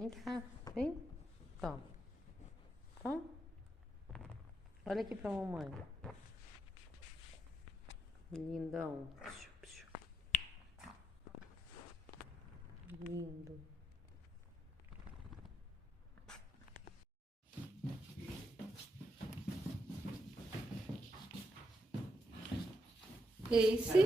Vem cá, vem. Toma. Toma. Olha aqui pra mamãe. Lindão. Lindo. Esse